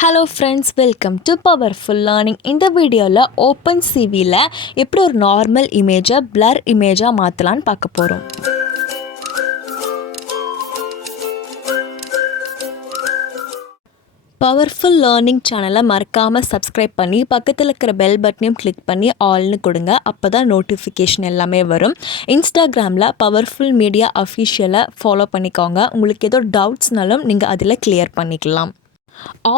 Hello friends, welcome to Powerful Learning. இந்த வீடியோல OpenCVல எப்படி ஒரு நார்மல் இமேஜை blur இமேஜா மாத்தலாம்னு பார்க்க போறோம். Powerful Learning சேனலை மறக்காம subscribe பண்ணி பக்கத்தில் இருக்கிற பெல் பட்டனையும் கிளிக் பண்ணி ஆல்னு கொடுங்க. அப்பதான் நோட்டிஃபிகேஷன் எல்லாமே வரும். இன்ஸ்டாகிராமில் Powerful Media அஃபிஷியலை ஃபாலோ பண்ணிக்கோங்க. உங்களுக்கு ஏதோ டவுட்ஸ்னாலும் நீங்கள் அதில் கிளியர் பண்ணிக்கலாம்.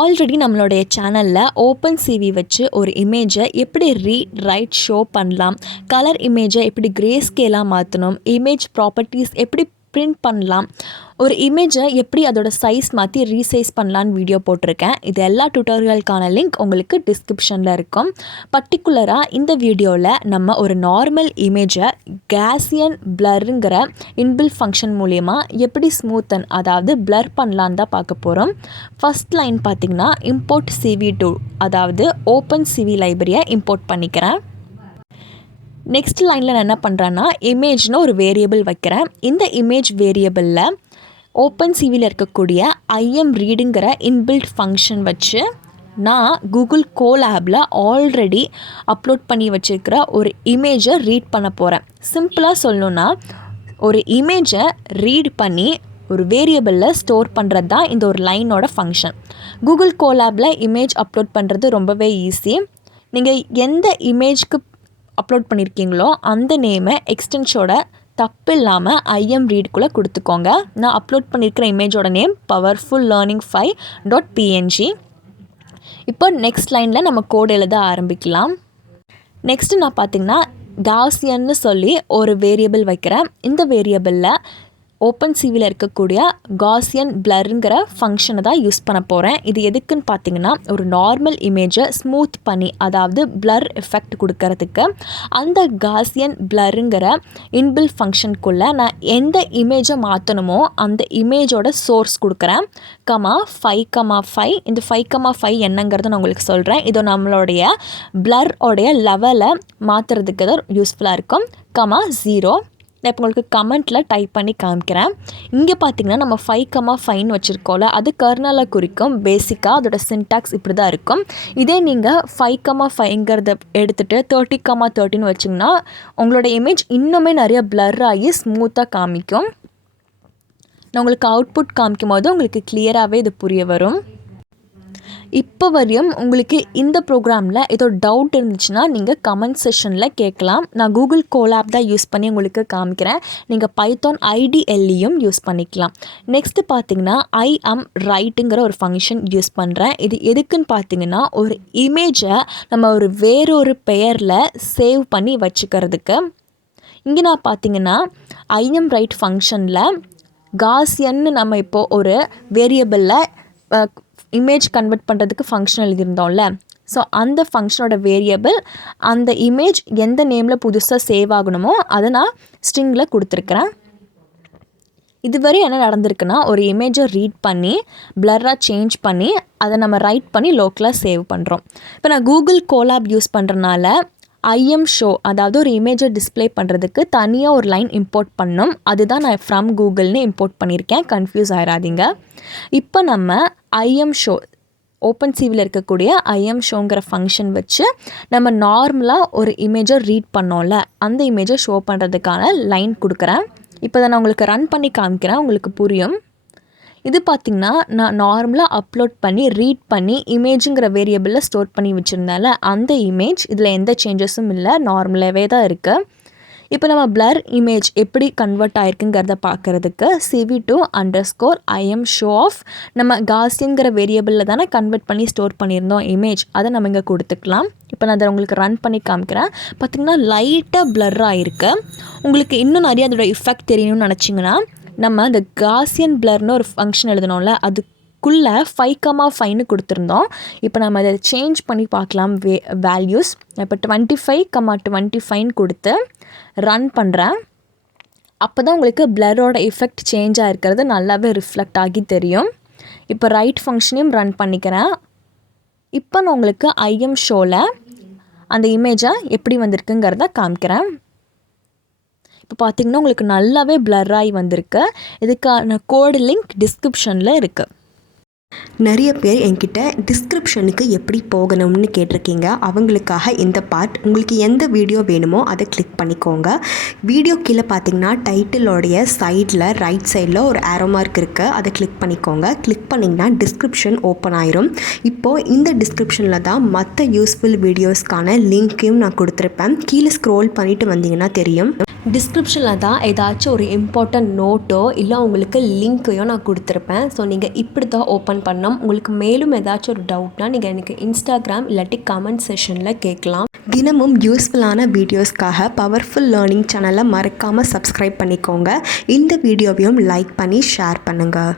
ஆல்ரெடி நம்மளுடைய சேனலில் OpenCV வச்சு ஒரு இமேஜை எப்படி ரீட் ரைட் ஷோ பண்ணலாம், கலர் இமேஜை எப்படி கிரேஸ்கேலாக மாற்றணும், இமேஜ் ப்ராப்பர்ட்டிஸ் எப்படி பிரிண்ட் பண்ணலாம், ஒரு இமேஜை எப்படி அதோட சைஸ் மாற்றி ரீசைஸ் பண்ணலான்னு வீடியோ போட்டிருக்கேன். இது எல்லா டுட்டோரியலுக்கான லிங்க் உங்களுக்கு டிஸ்கிரிப்ஷனில் இருக்கும். பர்டிகுலராக இந்த வீடியோவில் நம்ம ஒரு நார்மல் இமேஜை கேசியன் பிளருங்கிற இன்பில்ட் ஃபங்க்ஷன் மூலயமா எப்படி ஸ்மூத்தன் அதாவது பிளர் பண்ணலான்னு தான் பார்க்க போகிறோம். ஃபஸ்ட் லைன் பார்த்திங்கன்னா இம்போர்ட் CV2 அதாவது OpenCV லைப்ரரியை இம்போர்ட் பண்ணிக்கிறேன். நெக்ஸ்ட் லைனில் நான் என்ன பண்ணுறேன்னா இமேஜ்னு ஒரு வேரியபிள் வைக்கிறேன். இந்த இமேஜ் வேரியபிளில் OpenCVயில் இருக்கக்கூடிய IMReadங்கிற இன்பில்ட் ஃபங்க்ஷன் வச்சு நான் கூகுள் கோலாபில் ஆல்ரெடி அப்லோட் பண்ணி வச்சுருக்கிற ஒரு இமேஜை ரீட் பண்ண போகிறேன். சிம்பிளாக சொல்லணுன்னா ஒரு இமேஜை ரீட் பண்ணி ஒரு வேரியபிளில் ஸ்டோர் பண்ணுறது தான் இந்த ஒரு லைனோட ஃபங்க்ஷன். கூகுள் கோலாபில் இமேஜ் அப்லோட் பண்ணுறது ரொம்பவே ஈஸி. நீங்கள் எந்த இமேஜ்க்கு அப்லோட் பண்ணியிருக்கீங்களோ அந்த நேமை எக்ஸ்டென்ஷோட தப்பு இல்லாமல் IMReadக்குள்ளே கொடுத்துக்கோங்க. நான் அப்லோட் பண்ணியிருக்கிற இமேஜோட நேம் powerfullearning5.png. இப்போ நெக்ஸ்ட் லைனில் நம்ம கோட் எழுத ஆரம்பிக்கலாம். நெக்ஸ்ட்டு நான் பார்த்திங்கன்னா காசியன்னு சொல்லி ஒரு வேரியபிள் வைக்கிறேன். இந்த வேரியபிளில் OpenCVயில் இருக்கக்கூடிய காசியன் பிளருங்கிற ஃபங்க்ஷனை தான் யூஸ் பண்ண போகிறேன். இது எதுக்குன்னு பார்த்தீங்கன்னா ஒரு நார்மல் இமேஜை ஸ்மூத் பண்ணி அதாவது பிளர் எஃபெக்ட் கொடுக்கறதுக்கு அந்த காசியன் பிளருங்கிற இன்பில்ட் ஃபங்க்ஷனுக்குள்ளே நான் எந்த இமேஜை மாற்றணுமோ அந்த இமேஜோட சோர்ஸ் கொடுக்குறேன். 5,5 இந்த 5,5 என்னங்கிறத நான் உங்களுக்கு சொல்கிறேன். இது நம்மளுடைய பிளரோடைய லெவலை மாற்றுறதுக்கு தான் யூஸ்ஃபுல்லாக இருக்கும். 0 நான் இப்போ உங்களுக்கு கமெண்ட்டில் டைப் பண்ணி காமிக்கிறேன். இங்கே பார்த்தீங்கன்னா நம்ம 5,5 வச்சுருக்கோம்ல அது கர்னலை குறிக்கும். பேசிக்காக அதோட சின்டாக்ஸ் இப்படி தான் இருக்கும். இதே நீங்கள் 5,5ங்கிறத எடுத்துகிட்டு 30,13 வச்சிங்கன்னா உங்களோட இமேஜ் இன்னுமே நிறைய பிளர் ஆகி ஸ்மூத்தாக காமிக்கும். நான் உங்களுக்கு அவுட்புட் காமிக்கும் போது உங்களுக்கு கிளியராகவே இது புரிய வரும். இப்போ வரையும் உங்களுக்கு இந்த ப்ரோக்ராமில் ஏதோ டவுட் இருந்துச்சுன்னா நீங்கள் கமெண்ட் செஷனில் கேட்கலாம். நான் கூகுள் கோலாப் தான் யூஸ் பண்ணி உங்களுக்கு காமிக்கிறேன். நீங்கள் பைத்தான் IDLEயும் யூஸ் பண்ணிக்கலாம். நெக்ஸ்ட்டு பார்த்தீங்கன்னா IMWriteங்கிற ஒரு ஃபங்க்ஷன் யூஸ் பண்ணுறேன். இது எதுக்குன்னு பார்த்தீங்கன்னா ஒரு இமேஜை நம்ம ஒரு வேறொரு பெயரில் சேவ் பண்ணி வச்சுக்கிறதுக்கு. இங்கே நான் பார்த்தீங்கன்னா IMWrite ஃபங்க்ஷனில் காசியன்னு நம்ம இப்போது ஒரு வேரியபிளில் இமேஜ் கன்வெர்ட் பண்ணுறதுக்கு ஃபங்க்ஷன் எழுதியிருந்தோம்ல, ஸோ அந்த ஃபங்க்ஷனோட வேரியபிள் அந்த இமேஜ் எந்த நேமில் புதுசாக சேவ் ஆகணுமோ அதை நான் ஸ்ட்ரிங்கில் கொடுத்துருக்குறேன். இதுவரை என்ன நடந்திருக்குன்னா ஒரு இமேஜை ரீட் பண்ணி பிளராக சேஞ்ச் பண்ணி அதை நம்ம ரைட் பண்ணி லோக்கலாக சேவ் பண்ணுறோம். இப்போ நான் கூகுள் கோலாப் யூஸ் பண்ணுறனால IMShow அதாவது ஒரு இமேஜை டிஸ்பிளே பண்ணுறதுக்கு தனியாக ஒரு லைன் இம்போர்ட் பண்ணணும். அதுதான் நான் ஃப்ரம் கூகுள்னு இம்போர்ட் பண்ணியிருக்கேன். கன்ஃபியூஸ் ஆகிடாதீங்க. இப்போ நம்ம IMShow OpenCVயில் இருக்கக்கூடிய IMShowங்கிற ஃபங்க்ஷன் வச்சு நம்ம நார்மலாக ஒரு இமேஜை ரீட் பண்ணோம்ல அந்த இமேஜை ஷோ பண்ணுறதுக்கான லைன் கொடுக்குறேன். இப்போ தான் நான் உங்களுக்கு ரன் பண்ணி காமிக்கிறேன், உங்களுக்கு புரியும். இது பார்த்திங்கன்னா நான் நார்மலாக அப்லோட் பண்ணி ரீட் பண்ணி இமேஜுங்கிற வேரியபிளில் ஸ்டோர் பண்ணி வச்சுருந்தால அந்த இமேஜ் இதில் எந்த சேஞ்சஸும் இல்லை, நார்மலாகவே தான் இருக்குது. இப்போ நம்ம பிளர் இமேஜ் எப்படி கன்வெர்ட் ஆகிருக்குங்கிறத பார்க்குறதுக்கு CV2_IMShow நம்ம காசியன்கிற வேரியபிளில் தானே கன்வெர்ட் பண்ணி ஸ்டோர் பண்ணியிருந்தோம் இமேஜ், அதை நம்ம இங்கே கொடுத்துக்கலாம். இப்போ நான் அதை உங்களுக்கு ரன் பண்ணி காமிக்கிறேன். பார்த்திங்கன்னா லைட்டாக பிளர் ஆகிருக்கு. உங்களுக்கு இன்னும் நிறைய அதோட எஃபெக்ட் தெரியணும்னு நினச்சிங்கன்னா நம்ம அந்த காசியன் பிளர்னு ஒரு ஃபங்க்ஷன் எழுதணும்ல அதுக்குள்ளே 5,5ன்னு கொடுத்துருந்தோம். இப்போ நம்ம அதை சேஞ்ச் பண்ணி பார்க்கலாம் வேல்யூஸ். இப்போ 25,25 கொடுத்து ரன் பண்ணுறேன். அப்போ தான் உங்களுக்கு பிளரோட எஃபெக்ட் சேஞ்ச் ஆகிருக்கிறது நல்லாவே ரிஃப்ளெக்ட் ஆகி தெரியும். இப்போ ரைட் ஃபங்க்ஷனையும் ரன் பண்ணிக்கிறேன். இப்போ நான் உங்களுக்கு IMShowவில் அந்த இமேஜை எப்படி வந்திருக்குங்கிறத காமிக்கிறேன். இப்போ பார்த்திங்கன்னா உங்களுக்கு நல்லாவே பிளர் ஆகி வந்திருக்கு. இதுக்கான கோடு லிங்க் டிஸ்கிரிப்ஷனில் இருக்குது. நிறைய பேர் என்கிட்ட டிஸ்கிரிப்ஷனுக்கு எப்படி போகணும்னு கேட்டிருக்கீங்க. அவங்களுக்காக இந்த பார்ட். உங்களுக்கு எந்த வீடியோ வேணுமோ அதை கிளிக் பண்ணிக்கோங்க. வீடியோ கீழே பார்த்தீங்கன்னா டைட்டிலோடைய சைடில் ரைட் சைடில் ஒரு ஆரோ மார்க் இருக்குது. அதை கிளிக் பண்ணிக்கோங்க. கிளிக் பண்ணிங்கன்னா டிஸ்கிரிப்ஷன் ஓப்பன் ஆயிரும். இப்போது இந்த டிஸ்கிரிப்ஷனில் தான் மற்ற யூஸ்ஃபுல் வீடியோஸ்க்கான லிங்க்கையும் நான் கொடுத்துருப்பேன். கீழே ஸ்க்ரோல் பண்ணிவிட்டு வந்தீங்கன்னா தெரியும். டிஸ்கிரிப்ஷனில் தான் ஏதாச்சும் ஒரு இம்பார்ட்டன்ட் நோட்டோ இல்லை உங்களுக்கு லிங்க்கையோ நான் கொடுத்துருப்பேன். ஸோ நீங்கள் இப்படி தான் ஓப்பன் பண்ணணும். உங்களுக்கு மேலும் ஏதாச்சும் ஒரு டவுட்னால் நீங்கள் எனக்கு இன்ஸ்டாகிராம் இல்லாட்டி கமெண்ட் செஷனில் கேட்கலாம். தினமும் யூஸ்ஃபுல்லான வீடியோஸ்க்காக பவர்ஃபுல் லேர்னிங் சேனலை மறக்காமல் சப்ஸ்கிரைப் பண்ணிக்கோங்க. இந்த வீடியோவையும் லைக் பண்ணி ஷேர் பண்ணுங்கள்.